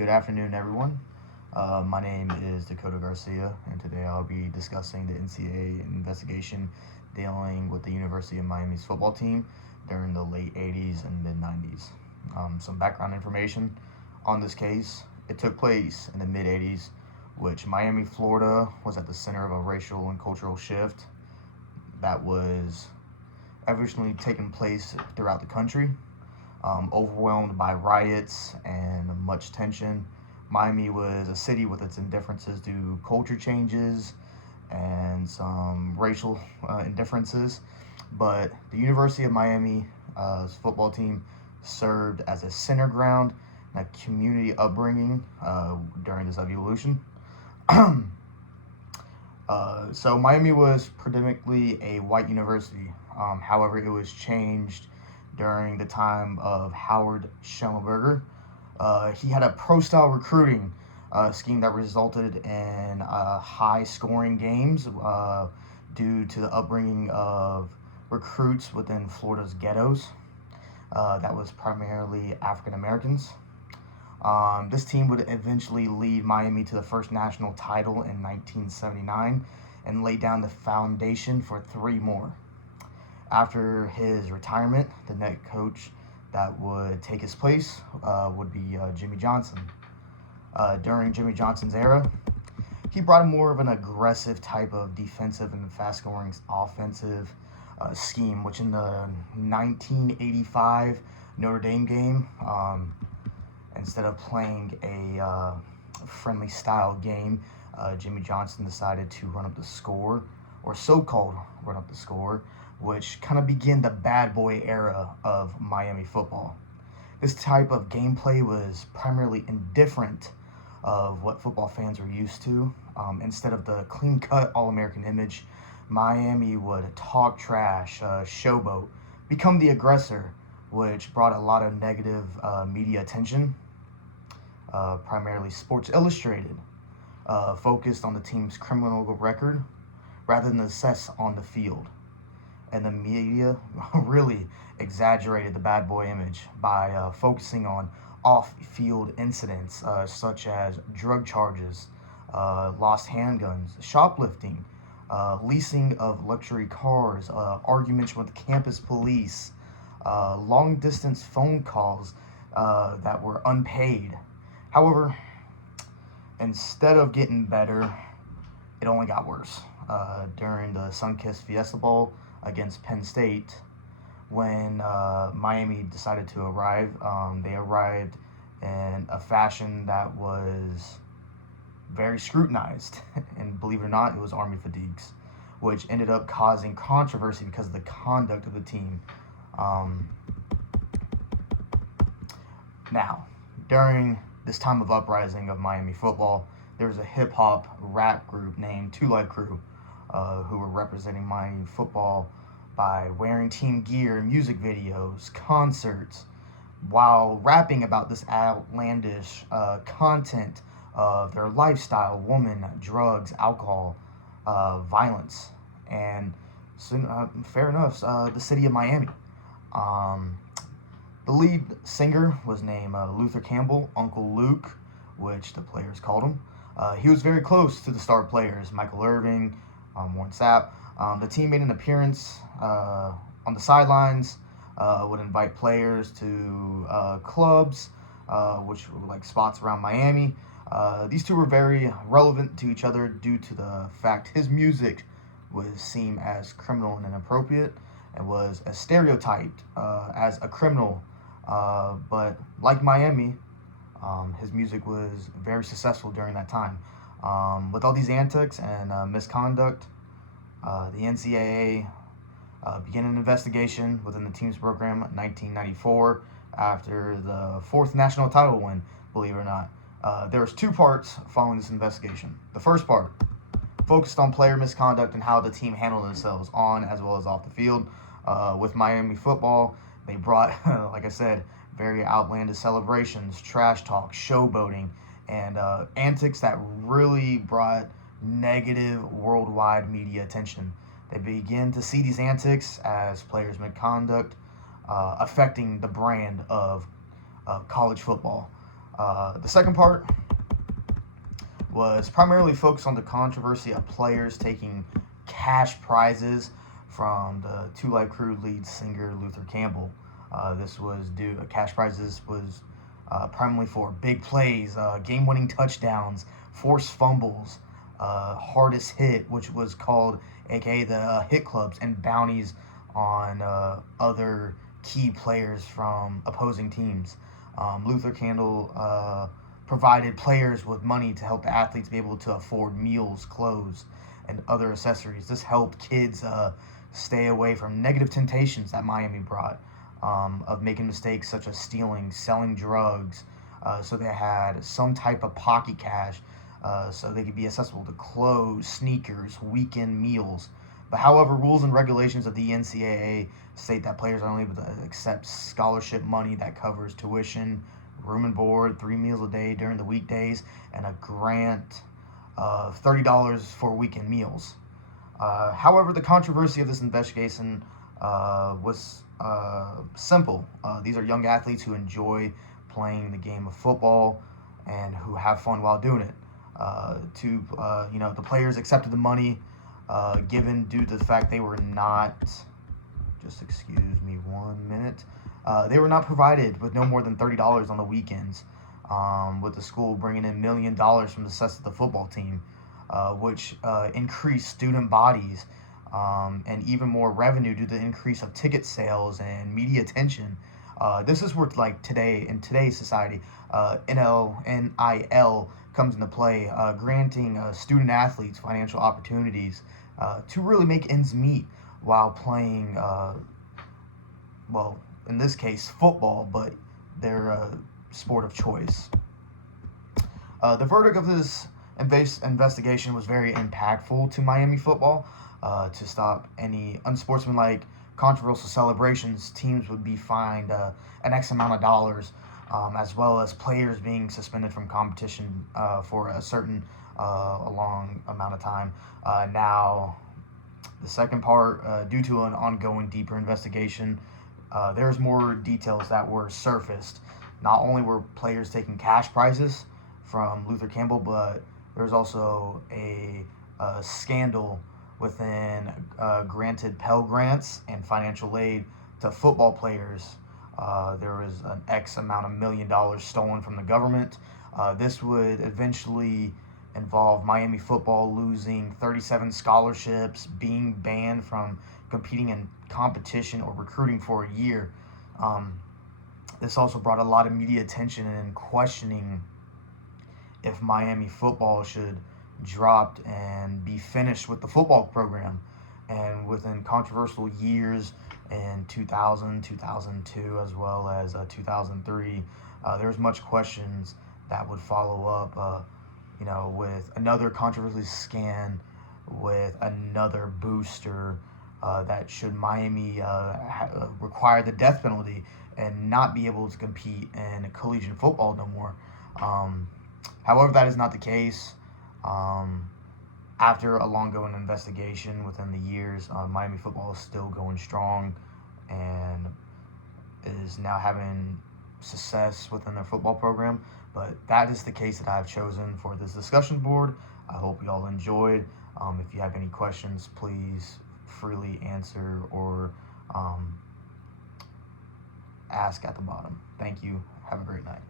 Good afternoon, everyone. My name is Dakota Garcia, and today I'll be discussing the NCAA investigation dealing with the University of Miami's football team during the late 80s and mid 90s. Some background information on this case: it took place in the mid 80s, which Miami, Florida was at the center of a racial and cultural shift that was eventually taking place throughout the country. Overwhelmed by riots and much tension, Miami was a city with its indifferences to culture changes and some racial indifferences. But the University of Miami's football team served as a center ground and a community upbringing during this evolution. So Miami was predominantly a white university. However, it was changed during the time of Howard Schellenberger. He had a pro-style recruiting scheme that resulted in high-scoring games due to the upbringing of recruits within Florida's ghettos. That was primarily African Americans. This team would eventually lead Miami to the first national title in 1979 and lay down the foundation for three more. After his retirement, the next coach that would take his place would be Jimmy Johnson. During Jimmy Johnson's era, he brought more of an aggressive type of defensive and fast-scoring offensive scheme, which in the 1985 Notre Dame game, instead of playing a friendly style game, Jimmy Johnson decided to run up the score, or so-called run up the score, which kind of began the bad boy era of Miami football. This type of gameplay was primarily indifferent of what football fans were used to. Instead of the clean-cut All-American image, Miami would talk trash, showboat, become the aggressor, which brought a lot of negative media attention. Primarily Sports Illustrated focused on the team's criminal record rather than the success on the field. And the media really exaggerated the bad boy image by focusing on off-field incidents such as drug charges, lost handguns, shoplifting, leasing of luxury cars, arguments with campus police, long-distance phone calls that were unpaid. However, instead of getting better, it only got worse. During the Sunkist Fiesta Bowl against Penn State, when Miami decided to arrive, they arrived in a fashion that was very scrutinized. And believe it or not, it was Army fatigues, which ended up causing controversy because of the conduct of the team. Now, during this time of uprising of Miami football, there was a hip-hop rap group named Two Live Crew, who were representing Miami football by wearing team gear, music videos, concerts, while rapping about this outlandish content of their lifestyle: women, drugs, alcohol, violence, and fair enough, the city of Miami. The lead singer was named Luther Campbell, Uncle Luke, which the players called him. He was very close to the star players, Michael Irvin, Warren Sapp. The team made an appearance on the sidelines, would invite players to clubs, which were like spots around Miami. These two were very relevant to each other due to the fact his music was seen as criminal and inappropriate and was stereotyped as a criminal. But like Miami, his music was very successful during that time. With all these antics and misconduct, the NCAA began an investigation within the team's program in 1994 after the fourth national title win, believe it or not. There was two parts following this investigation. The first part focused on player misconduct and how the team handled themselves on as well as off the field. With Miami football, they brought, like I said, very outlandish celebrations, trash talk, showboating, and antics that really brought negative worldwide media attention. They began to see these antics as players' misconduct affecting the brand of college football. The second part was primarily focused on the controversy of players taking cash prizes from the Two Live Crew lead singer Luther Campbell. This was due cash prizes was primarily for big plays, game-winning touchdowns, forced fumbles, hardest hit, which was called aka the hit clubs, and bounties on other key players from opposing teams. Luther Campbell provided players with money to help the athletes be able to afford meals, clothes, and other accessories. This helped kids stay away from negative temptations that Miami brought, of making mistakes such as stealing, selling drugs. So they had some type of pocket cash, so they could be accessible to clothes, sneakers, weekend meals. But however, rules and regulations of the NCAA state that players are only able to accept scholarship money that covers tuition, room and board, 3 meals a day during the weekdays, and a grant of $30 for weekend meals. However, the controversy of this investigation was simple. These are young athletes who enjoy playing the game of football and who have fun while doing it. The players accepted the money given due to the fact they were not. Just excuse me 1 minute. They were not provided with no more than $30 on the weekends, with the school bringing in $1 million from the success of the football team, which increased student bodies and even more revenue due to the increase of ticket sales and media attention. This is where, like today, in today's society, NIL comes into play, granting student athletes financial opportunities to really make ends meet while playing, in this case, football, but their sport of choice. The verdict of this investigation was very impactful to Miami football. To stop any unsportsmanlike, controversial celebrations, teams would be fined an X amount of dollars, as well as players being suspended from competition for a certain a long amount of time. Now, the second part, due to an ongoing deeper investigation, there's more details that were surfaced. Not only were players taking cash prizes from Luther Campbell, but there's also a scandal within granted Pell Grants and financial aid to football players. There was an X amount of $1 million stolen from the government. This would eventually involve Miami football losing 37 scholarships, being banned from competing in competition or recruiting for a year. This also brought a lot of media attention and questioning if Miami football should drop and be finished with the football program. And within controversial years in 2000, 2002, as well as 2003, there's much questions that would follow up, with another controversial scan with another booster, that should Miami require the death penalty and not be able to compete in collegiate football no more. However, that is not the case. After a long-going investigation within the years, Miami football is still going strong and is now having success within their football program. But that is the case that I've chosen for this discussion board. I hope you all enjoyed. If you have any questions, please freely answer or ask at the bottom. Thank you. Have a great night.